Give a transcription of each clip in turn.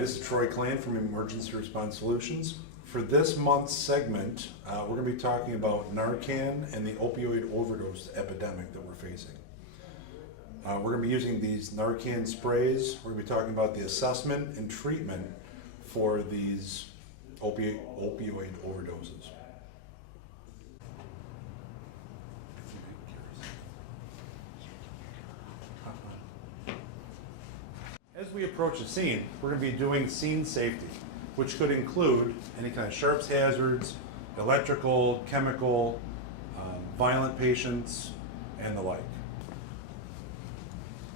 this is Troy Clan from Emergency Response Solutions. For this month's segment, we're going to be talking about Narcan and the opioid overdose epidemic that we're facing. We're going to be using these Narcan sprays. We're going to be talking about the assessment and treatment for these opioid overdoses. As we approach a scene, we're going to be doing scene safety, which could include any kind of sharps hazards, electrical, chemical, violent patients, and the like.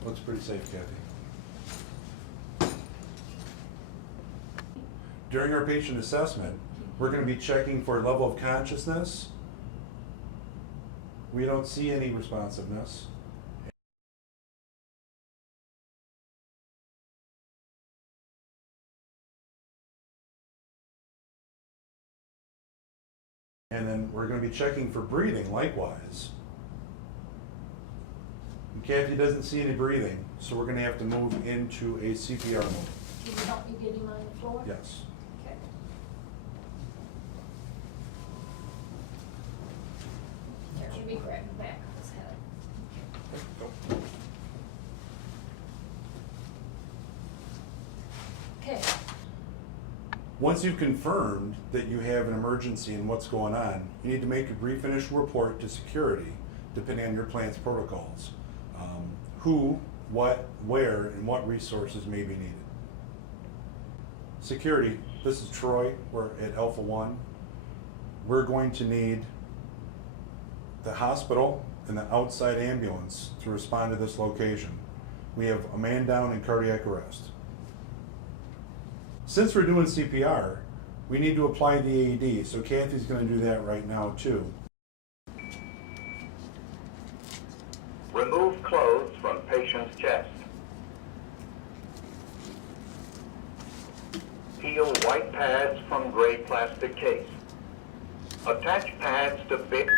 Looks pretty safe, Kathy. During our patient assessment, we're going to be checking for level of consciousness. We don't see any responsiveness. And then we're going to be checking for breathing likewise. And Kathy doesn't see any breathing, so we're going to have to move into a CPR mode. Can you help me get him on the floor? Yes. Okay. There, let me grab the back of his head. Okay. Once you've confirmed that you have an emergency and what's going on, you need to make a brief initial report to security, depending on your plant's protocols. Who, what, where, and what resources may be needed. Security, this is Troy, we're at Alpha 1. We're going to need the hospital and the outside ambulance to respond to this location. We have a man down in cardiac arrest. Since we're doing CPR, we need to apply the AED, so Kathy's going to do that right now too. Remove clothes from patient's chest. Peel white pads from gray plastic case. Attach pads to big.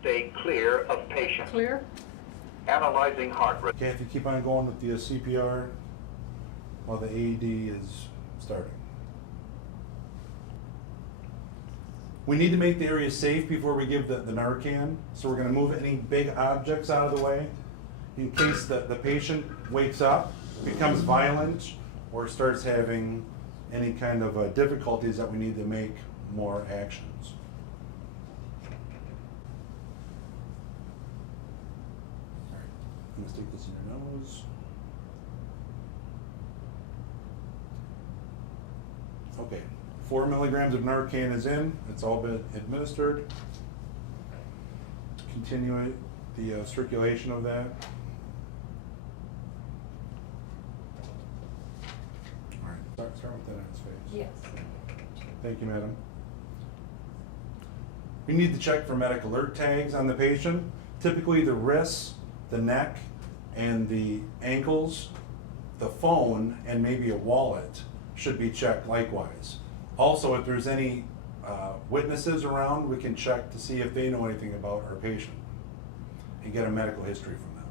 Stay clear of patient. Clear? Analyzing heart rate. Kathy, keep on going with the CPR while the AED is starting. We need to make the area safe before we give the Narcan, so we're going to move any big objects out of the way in case the patient wakes up, becomes violent, or starts having any kind of difficulties that we need to make more actions. All right, I'm going to stick this in your nose. Okay, 4 milligrams of Narcan is in. It's all been administered. Continue the circulation of that. All right, start with that on his face. Yes. Thank you, madam. We need to check for medic alert tags on the patient. Typically the wrists, the neck, and the ankles, the phone, and maybe a wallet should be checked likewise. Also, if there's any witnesses around, we can check to see if they know anything about our patient and get a medical history from them.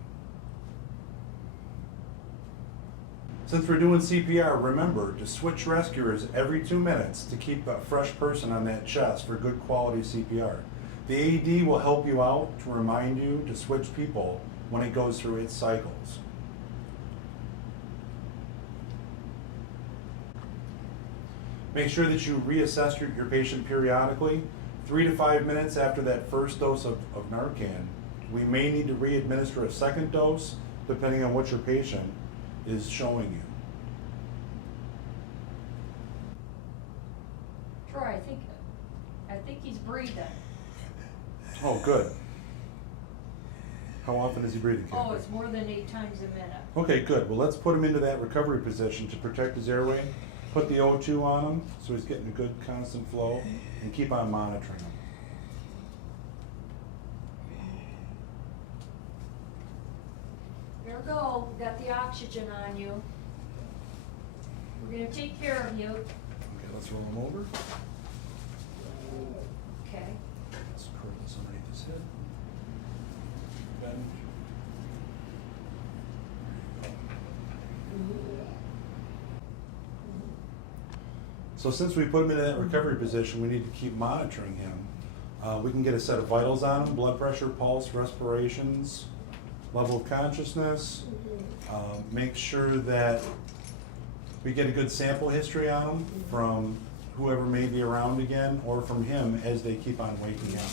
Since we're doing CPR, remember to switch rescuers every 2 minutes to keep a fresh person on that chest for good quality CPR. The AED will help you out to remind you to switch people when it goes through its cycles. Make sure that you reassess your patient periodically. 3 to 5 minutes after that first dose of Narcan, we may need to re-administer a second dose depending on what your patient is showing you. Troy, I think he's breathing. Oh, good. How often is he breathing, Kathy? Oh, it's more than 8 times a minute. Okay, good. Well, let's put him into that recovery position to protect his airway. Put the O2 on him so he's getting a good constant flow, and keep on monitoring him. There we go. Got the oxygen on you. We're going to take care of you. Okay, let's roll him over. Okay. Let's curl this underneath his head. Bend. So since we put him in that recovery position, we need to keep monitoring him. We can get a set of vitals on him, blood pressure, pulse, respirations, level of consciousness. Make sure that we get a good sample history on him from whoever may be around again or from him as they keep on waking up.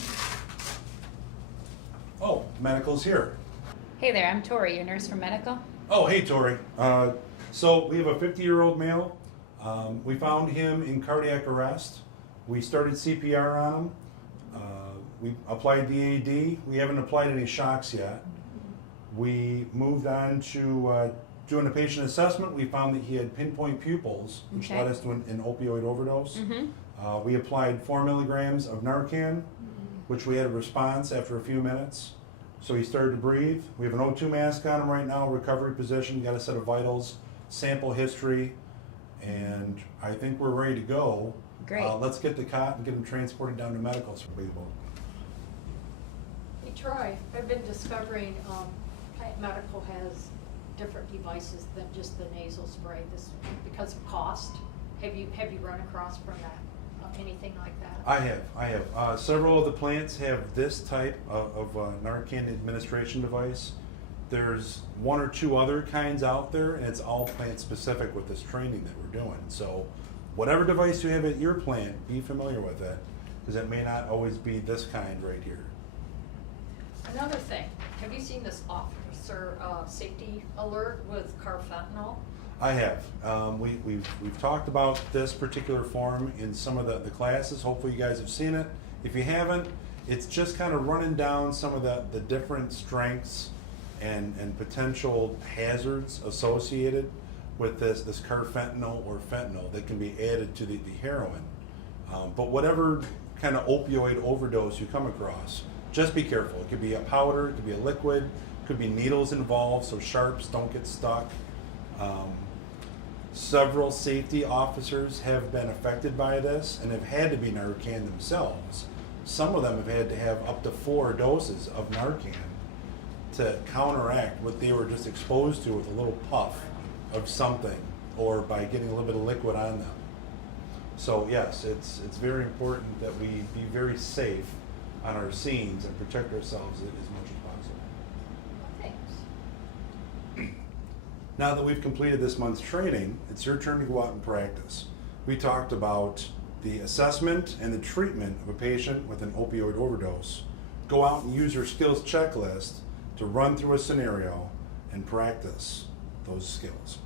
Oh, medical's here. Hey there, I'm Tori, your nurse from Medical. Oh, hey, Tori. So we have a 50-year-old male. We found him in cardiac arrest. We started CPR on him. We applied the AED. We haven't applied any shocks yet. We moved on to doing a patient assessment. We found that he had pinpoint pupils, which Okay. led us to an opioid overdose. We applied 4 milligrams of Narcan, which we had a response after a few minutes. So he started to breathe. We have an O2 mask on him right now, recovery position, got a set of vitals, sample history, and I think we're ready to go. Great. Let's get the cot and get him transported down to medical. So we will. Hey Troy, I've been discovering, Medical has different devices than just the nasal spray, this, because of cost. Have you run across from that, anything like that? I have. Several of the plants have this type of Narcan administration device. There's 1 or 2 other kinds out there, and it's all plant specific with this training that we're doing. So whatever device you have at your plant, be familiar with it, because it may not always be this kind right here. Another thing, have you seen this officer safety alert with carfentanil? I have. We've talked about this particular form in some of the classes. Hopefully you guys have seen it. If you haven't, it's just kind of running down some of the different strengths and potential hazards associated with this carfentanil or fentanyl that can be added to the heroin. But whatever kind of opioid overdose you come across, just be careful. It could be a powder, it could be a liquid, it could be needles involved, so sharps don't get stuck. Several safety officers have been affected by this and have had to be Narcan themselves. Some of them have had to have up to 4 doses of Narcan to counteract what they were just exposed to with a little puff of something or by getting a little bit of liquid on them. So yes, it's very important that we be very safe on our scenes and protect ourselves as much as possible. Thanks. Now that we've completed this month's training, it's your turn to go out and practice. We talked about the assessment and the treatment of a patient with an opioid overdose. Go out and use your skills checklist to run through a scenario and practice those skills.